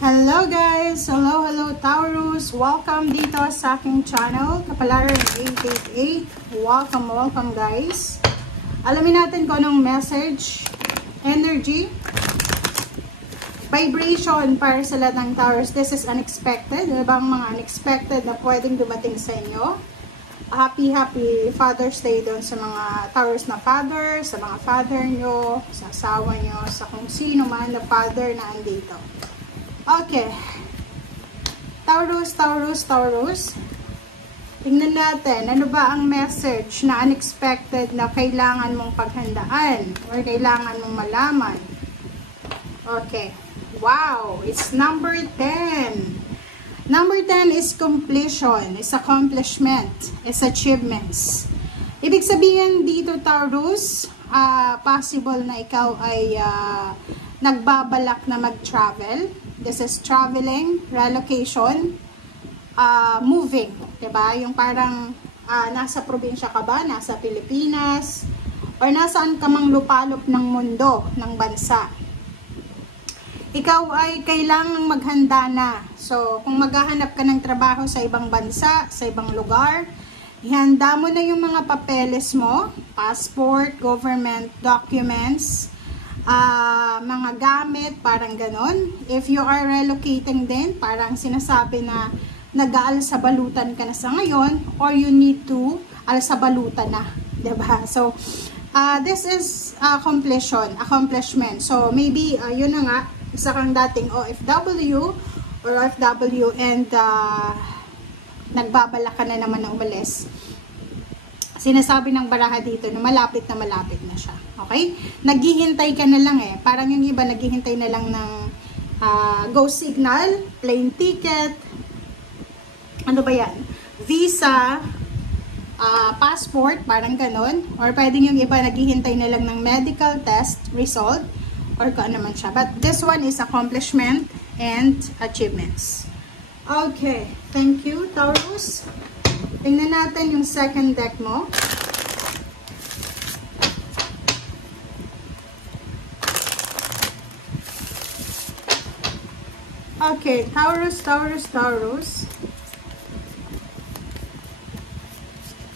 Hello guys! Hello Taurus! Welcome dito sa aking channel, Kapalaran 888. Welcome guys! Alamin natin kung anong message, energy, vibration para sa lahat ng Taurus. This is unexpected. Ano bang mga unexpected na pwedeng dumating sa inyo? Happy Father's Day doon sa mga Taurus na father, sa mga father nyo, sa asawa nyo, sa kung sino man na father na andito. Okay. Taurus. Tingnan natin, ano ba ang message na unexpected na kailangan mong paghandaan or kailangan mong malaman? Okay. Wow! It's number 10. Number 10 is completion, is accomplishment, is achievements. Ibig sabihin dito, Taurus, possible na ikaw ay nagbabalak na mag-travel. This is traveling, relocation, moving, diba? Yung parang nasa probinsya ka ba, nasa Pilipinas, or nasaan ka mang lupalop ng mundo, ng bansa. Ikaw ay kailangang maghanda na. So, kung maghahanap ka ng trabaho sa ibang bansa, sa ibang lugar, ihanda mo na yung mga papeles mo, passport, government documents, mga gamit, parang ganon. If you are relocating din, parang sinasabi na nag-aalsabalutan ka na sa ngayon, or you need to alsabalutan na, diba? So, this is accomplishment. So, maybe, yun na nga, isa kang dating OFW or OFW and nagbabalak ka na naman na umalis. Sinasabi ng baraha dito na malapit na siya. Okay? Naghihintay ka na lang eh. Parang yung iba naghihintay na lang ng go signal, plane ticket, ano ba yan? Visa, passport, parang ganon. Or pwedeng yung iba naghihintay na lang ng medical test result or kung ano man siya. But this one is accomplishment and achievements. Okay. Thank you, Taurus. Tingnan natin yung second deck mo. Okay, Taurus.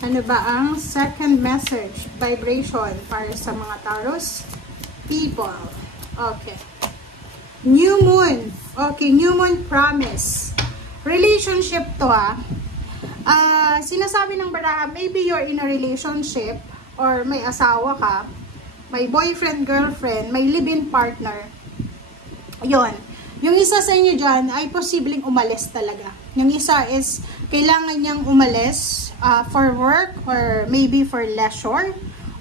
Ano ba ang second message, vibration para sa mga Taurus people? Okay. New Moon. Okay, New Moon promise. Relationship to sinasabi ng baraha, maybe you're in a relationship or may asawa ka, may boyfriend, girlfriend, may live-in partner. Yon. Yung isa sa inyo dyan ay posibleng umalis talaga. Yung isa is kailangan niyang umalis for work or maybe for leisure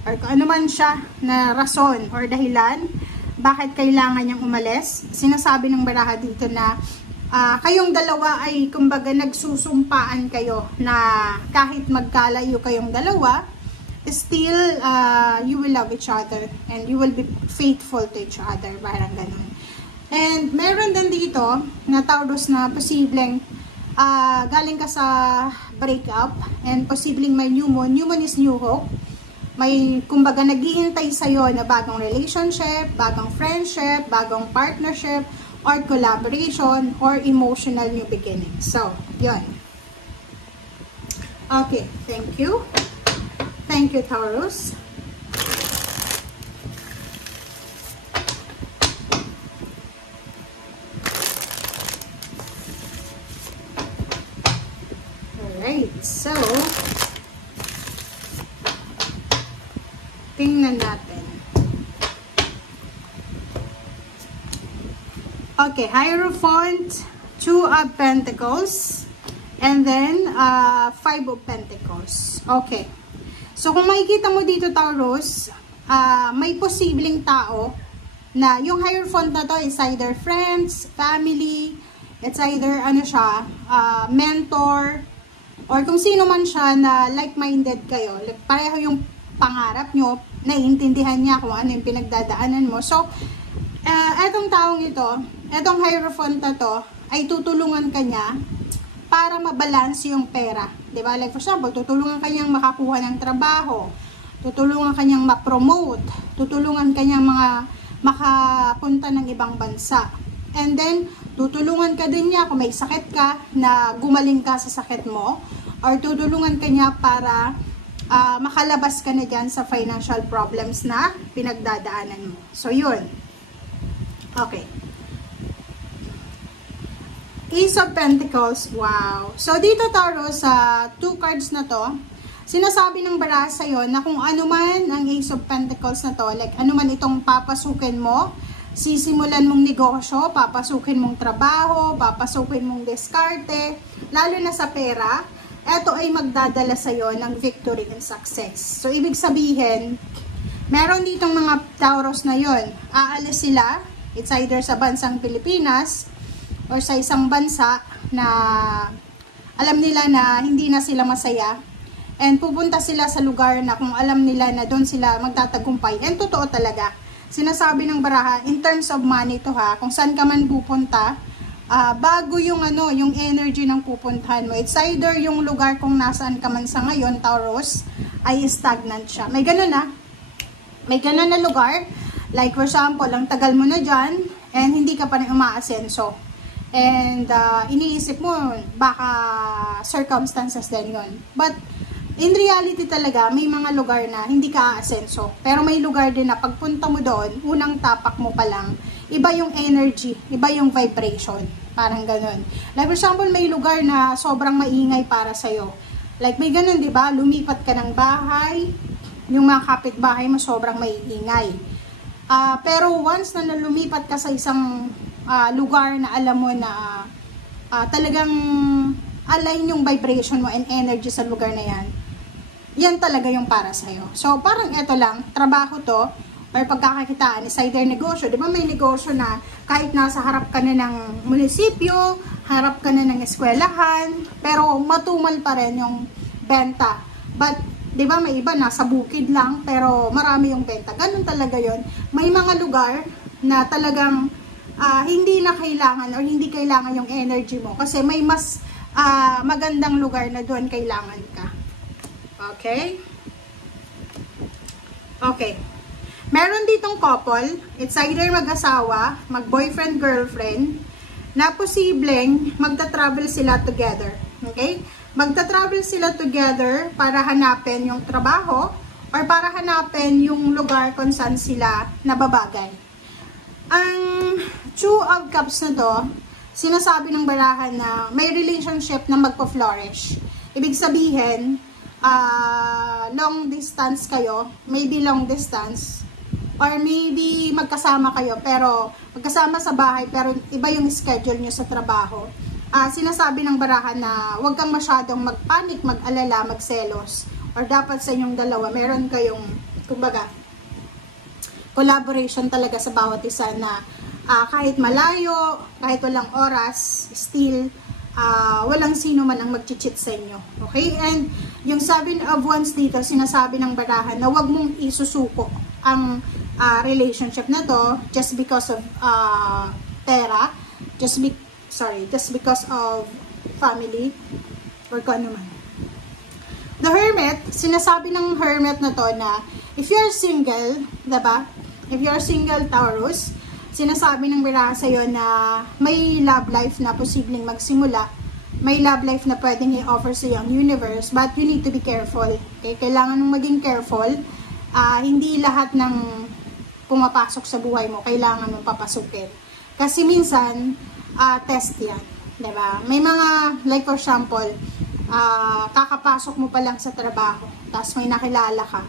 or kung ano man siya na rason or dahilan bakit kailangan niyang umalis. Sinasabi ng baraha dito na kayong dalawa ay kumbaga nagsusumpaan kayo na kahit magkalayo kayong dalawa, still you will love each other and you will be faithful to each other, parang ganun. And meron din dito na Taurus na posibleng galing ka sa breakup and posibleng may new moon. New moon is new hope. May kumbaga naghihintay sa'yo na bagong relationship, bagong friendship, bagong partnership, or collaboration, or emotional new beginning. So, yun. Okay, thank you. Thank you, Taurus. Alright, so, tingnan natin. Okay, Hierophant, 2 of Pentacles, and then 5 of Pentacles. Okay. So, kung makikita mo dito, Taurus, may posibleng tao na yung Hierophant na to is either friends, family, it's either ano siya, mentor, or kung sino man siya na like-minded kayo. Like, pareho yung pangarap nyo, naiintindihan niya kung ano yung pinagdadaanan mo. So, etong taong ito, etong Hierophant na to, ay tutulungan kanya para mabalance yung pera. Diba? Like for example, tutulungan kanyang makakuha ng trabaho, tutulungan kanyang ma-promote, tutulungan kanyang makapunta ng ibang bansa. and then tutulungan ka din niya kung may sakit ka na gumaling ka sa sakit mo, or tutulungan ka niya para makalabas ka na dyan sa financial problems na pinagdadaanan mo. So, yun. Okay. Ace of Pentacles. Wow. So, dito Taro, sa 2 cards na to, sinasabi ng baraha sa'yo na kung ano man ang Ace of Pentacles na to, like ano man itong papasukin mo, sisimulan mong negosyo, papasukin mong trabaho, papasukin mong diskarte, lalo na sa pera, eto ay magdadala sa'yo ng victory and success. So, ibig sabihin, meron ditong mga Tauros na yon, aalis sila, it's either sa bansang Pilipinas, or sa isang bansa na alam nila na hindi na sila masaya, and pupunta sila sa lugar na kung alam nila na doon sila magtatagumpay, and totoo talaga. Sinasabi ng baraha, in terms of money to ha, kung saan ka man pupunta, bago yung yung energy ng pupuntahan mo. It's either yung lugar kung nasaan ka man sa ngayon, Taurus, ay stagnant siya. May ganun na. May ganun na lugar. Like for example, ang tagal mo na dyan, and hindi ka pa rin umaasenso. And iniisip mo, baka circumstances din yun. But in reality talaga, may mga lugar na hindi ka aasenso. Pero may lugar din na pagpunta mo doon, unang tapak mo pa lang, iba yung energy, iba yung vibration. Parang ganun. Like for example, may lugar na sobrang maingay para sa'yo. Like may ganun, di ba? Lumipat ka ng bahay, yung mga kapitbahay mo sobrang maiingay. Pero once na lumipat ka sa isang lugar na alam mo na talagang align yung vibration mo and energy sa lugar na yan talaga yung para sa'yo. So, parang eto lang, trabaho to, or pagkakakitaan is either negosyo. Di ba may negosyo na kahit nasa harap ka na ng munisipyo, harap ka na ng eskwelahan, pero matumal pa rin yung benta. But, di ba may iba nasa bukid lang, pero marami yung benta. Ganun talaga yon. May mga lugar na talagang hindi na kailangan or hindi kailangan yung energy mo kasi may mas magandang lugar na doon kailangan ka. Okay? Okay. Meron ditong couple, it's either mag-asawa, mag-boyfriend, girlfriend, na posibleng magta-travel sila together. Okay? Magta-travel sila together para hanapin yung trabaho or para hanapin yung lugar kung saan sila nababagay. Ang Two of Cups na to, sinasabi ng barahan na may relationship na magpa-flourish. Ibig sabihin, long distance kayo, maybe long distance, or maybe magkasama kayo, pero magkasama sa bahay, pero iba yung schedule nyo sa trabaho. Sinasabi ng barahan na huwag kang masyadong magpanik, mag-alala, magselos, or dapat sa inyong dalawa, meron kayong, kumbaga, collaboration talaga sa bawat isa na kahit malayo, kahit walang oras, still, walang sino man ang mag-cheat sa inyo. Okay? And yung 7 of Wands dito, sinasabi ng barahan na huwag mong isusuko ang relationship na to just because of pera, just because of family, or kung ano man. The Hermit, sinasabi ng Hermit na to na if you're single, diba? If you're single, Taurus, sinasabi ng biraha sa'yo na may love life na posibleng magsimula, may love life na pwedeng i-offer sa'yo ang universe, but you need to be careful. Okay? Kailangan mong maging careful. Hindi lahat ng pumapasok sa buhay mo, kailangan mong papasukin. Kasi minsan, test yan. Diba? May mga, like for example, kakapasok mo pa lang sa trabaho, tapos may nakilala ka.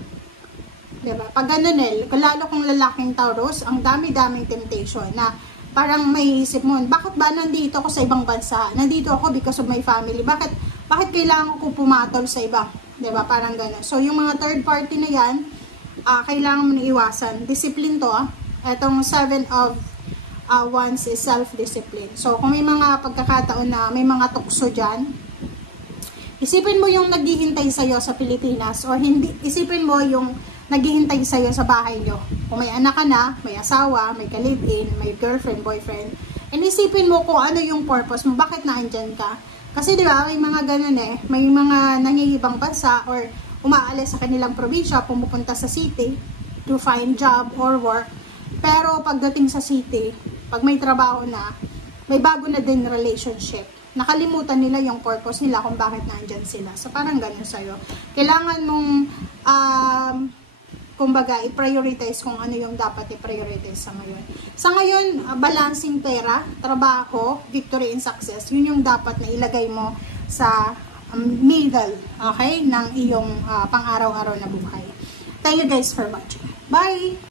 Diba? Pag ganun lalo kung lalaking Taurus, ang dami-daming temptation na parang may isip mo, bakit ba nandito ako sa ibang bansa? Nandito ako because of my family. Bakit kailangan ko pumatol sa iba? Diba? Parang ganun. So, yung mga third party na yan, kailangan mo na iwasan. Discipline to. Etong 7 of Wands is self-discipline. So, kung may mga pagkakataon na may mga tukso dyan, isipin mo yung naghihintay sa'yo sa Pilipinas, or hindi, isipin mo yung naghihintay sa'yo sa bahay nyo. Kung may anak ka na, may asawa, may ka-live-in, may girlfriend, boyfriend, and isipin mo kung ano yung purpose mo, bakit naandyan ka. Kasi di ba may mga ganun may mga nangingibang bansa or umaalis sa kanilang probinsya, pumupunta sa city to find job or work. Pero pagdating sa city, pag may trabaho na, may bago na din relationship. Nakalimutan nila yung purpose nila kung bakit nandyan sila. So, parang ganun sa'yo. Kailangan mong, kumbaga, i-prioritize kung ano yung dapat i-prioritize sa ngayon. Sa ngayon, balancing pera, trabaho, victory and success, yun yung dapat na ilagay mo sa middle, okay, ng iyong pang-araw-araw na buhay. Thank you guys for watching. Bye!